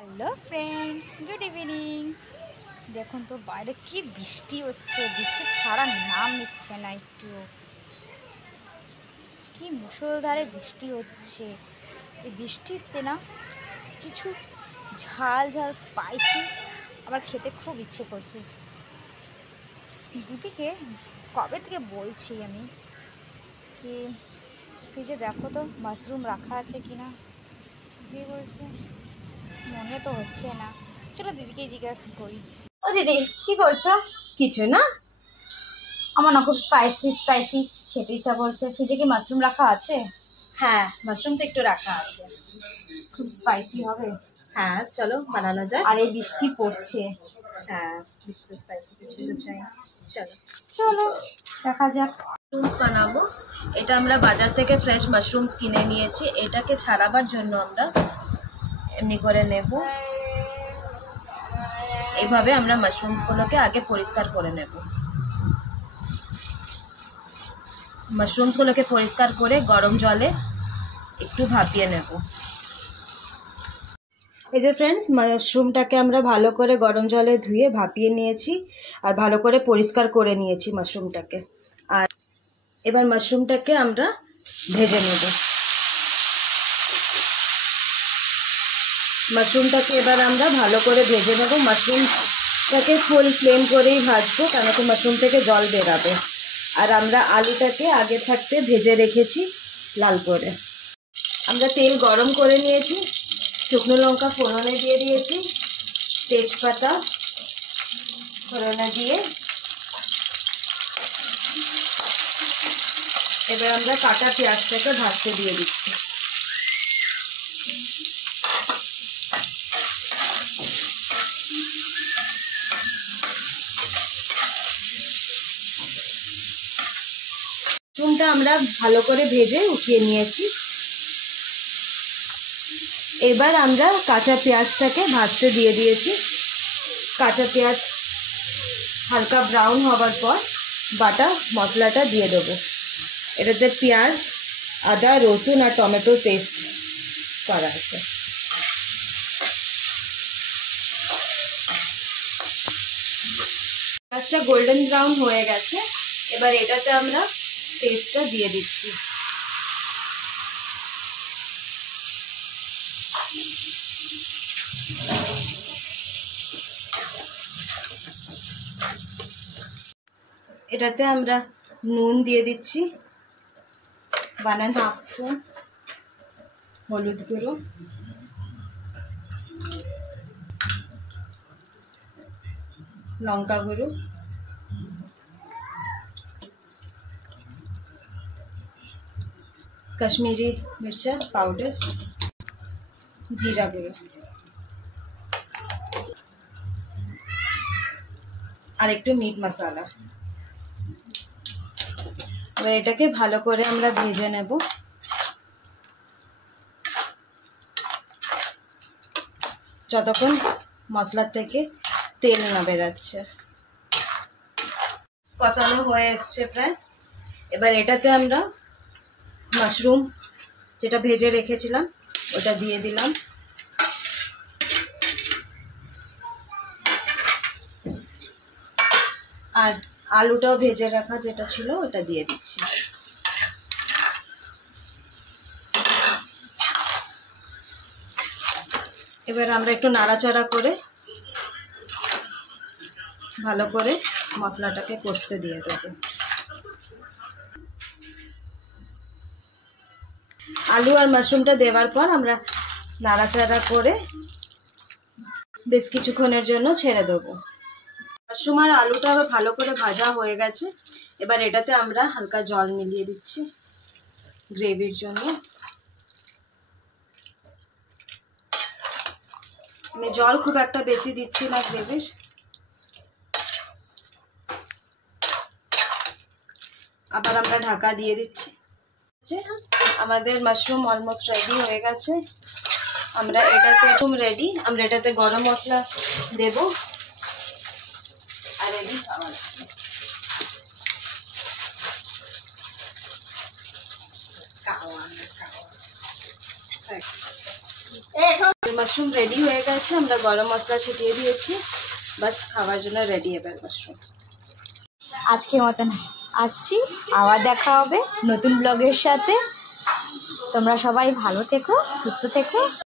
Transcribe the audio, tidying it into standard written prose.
Hello friends, good evening. দেখুন তো বাইরে কি বৃষ্টি হচ্ছে, বৃষ্টি ছাড়া নাম নিচ্ছে না একটুও। কি মুষলধারে বৃষ্টি হচ্ছে। এই বৃষ্টিতে না কিছু ঝাল ঝাল স্পাইসি আমার খেতে খুব ইচ্ছে করছে। দিদিকে কবে থেকে বলছি আমি কি ফ্রিজে দেখো তো মাশরুম রাখা আছে কি না। দিদি বলছে মনে তো হচ্ছে না। চলো দিদিকে জিজ্ঞাসা করি। ও দিদি, কি করছো? কিছু না। আমার না খুব স্পাইসি স্পাইসি খেতে ইচ্ছা করছে। ফ্রিজে কি মাশরুম রাখা আছে? হ্যাঁ, মাশরুম তো একটু রাখা আছে। খুব স্পাইসি হবে। হ্যাঁ, চলো বানানো যাক। আর এই বৃষ্টি পড়ছে। হ্যাঁ, মিষ্টি স্পাইসি কিছু তো চাই। চলো চলো দেখা যাক। মাশরুমস বানাবো। এটা আমরা বাজার থেকে ফ্রেশ মাশরুমস কিনে নিয়েছি। এটাকে ছাড়াবার জন্য আমরা এমনি করে নেব। এইভাবে আমরা মাশরুমসগুলোকে আগে পরিষ্কার করে নেব। মাশরুমসগুলোকে পরিষ্কার করে গরম জলে একটু ভাপিয়ে নেব। এই যে ফ্রেন্ডস, মাশরুমটাকে আমরা ভালো করে গরম জলে ধুয়ে ভাপিয়ে নিয়েছি আর ভালো করে পরিষ্কার করে নিয়েছি মাশরুমটাকে। আর এবার মাশরুমটাকে আমরা ভেজে নেব। মাশরুমটাকে এবার আমরা ভালো করে ভেজে নেব। মাশরুমটাকে ফুল ফ্লেম করেই ভাজবো, কেন কি মাশরুম থেকে জল বেরাবে। আর আমরা আলুটাকে আগে থাকতে ভেজে রেখেছি লাল করে। আমরা তেল গরম করে নিয়েছি, শুকনো লঙ্কা ফোড়নে দিয়ে দিয়েছি, তেজপাতা ফোড়নে দিয়ে এবার আমরা কাটা পেঁয়াজটাকে ভাজতে দিয়ে দিচ্ছি। মাশরুমটা আমরা ভালো করে ভেজে উঠিয়ে নিয়েছি। এবার আমরা কাঁচা পেঁয়াজটাকে ভাজতে দিয়ে দিয়েছি। কাঁচা পেঁয়াজ হালকা ব্রাউন হবার পর বাটা মশলাটা দিয়ে দেবো। এটাতে পেঁয়াজ, আদা, রসুন আর টমেটোর পেস্ট করা আছে। পেঁয়াজটা গোল্ডেন ব্রাউন হয়ে গেছে। এবার এটাতে আমরা পেস্টটা দিয়ে দিচ্ছি। এটাতে আমরা নুন দিয়ে দিচ্ছি 1.5 স্পুন, হলুদ গুঁড়ো, লঙ্কা গুঁড়ো, কাশ্মীরি মির্চা পাউডার, জিরা গুঁড়ো আর একটু মিট মশলা। এবার এটাকে ভালো করে আমরা ভেজে নেব। যতক্ষণ মশলার থেকে তেল না বেরাচ্ছে। কষানো হয়ে এসছে প্রায়। এবার এটাতে আমরা মাশরুম যেটা ভেজে রেখেছিলাম ওটা দিয়ে দিলাম। আর আলুটাও ভেজে রাখা যেটা ছিল ওটা দিয়ে দিচ্ছি। এবার আমরা একটু নাড়াচাড়া করে ভালো করে মশলাটাকে কষতে দিয়ে দেবো। আলু আর মাশরুমটা দেওয়ার পর আমরা নাড়াচাড়া করে বেশ কিছুক্ষণের জন্য ছেড়ে দেবো। মাশরুম আর আলুটা ভালো করে ভাজা হয়ে গেছে। এবার এটাতে আমরা হালকা জল মিলিয়ে দিচ্ছি গ্রেভির জন্য। আমি জল খুব একটা বেশি দিচ্ছি না গ্রেভির। আবার আমরা ঢাকা দিয়ে দিচ্ছি। আমাদের মাশরুম অলমোস্ট রেডি হয়ে গেছে। আমরা এটাতে রেডি। আমরা এটাতে গরম মশলা দেব আর রেডি খাবার। মাশরুম রেডি হয়ে গেছে, আমরা গরম মশলা ছিটিয়ে দিয়েছি, বাস খাওয়ার জন্য রেডি এবার মাশরুম। আজকের মতন আসছি, আবার দেখা হবে নতুন ব্লগের সাথে। তোমরা সবাই ভালো থেকো, সুস্থ থেকো।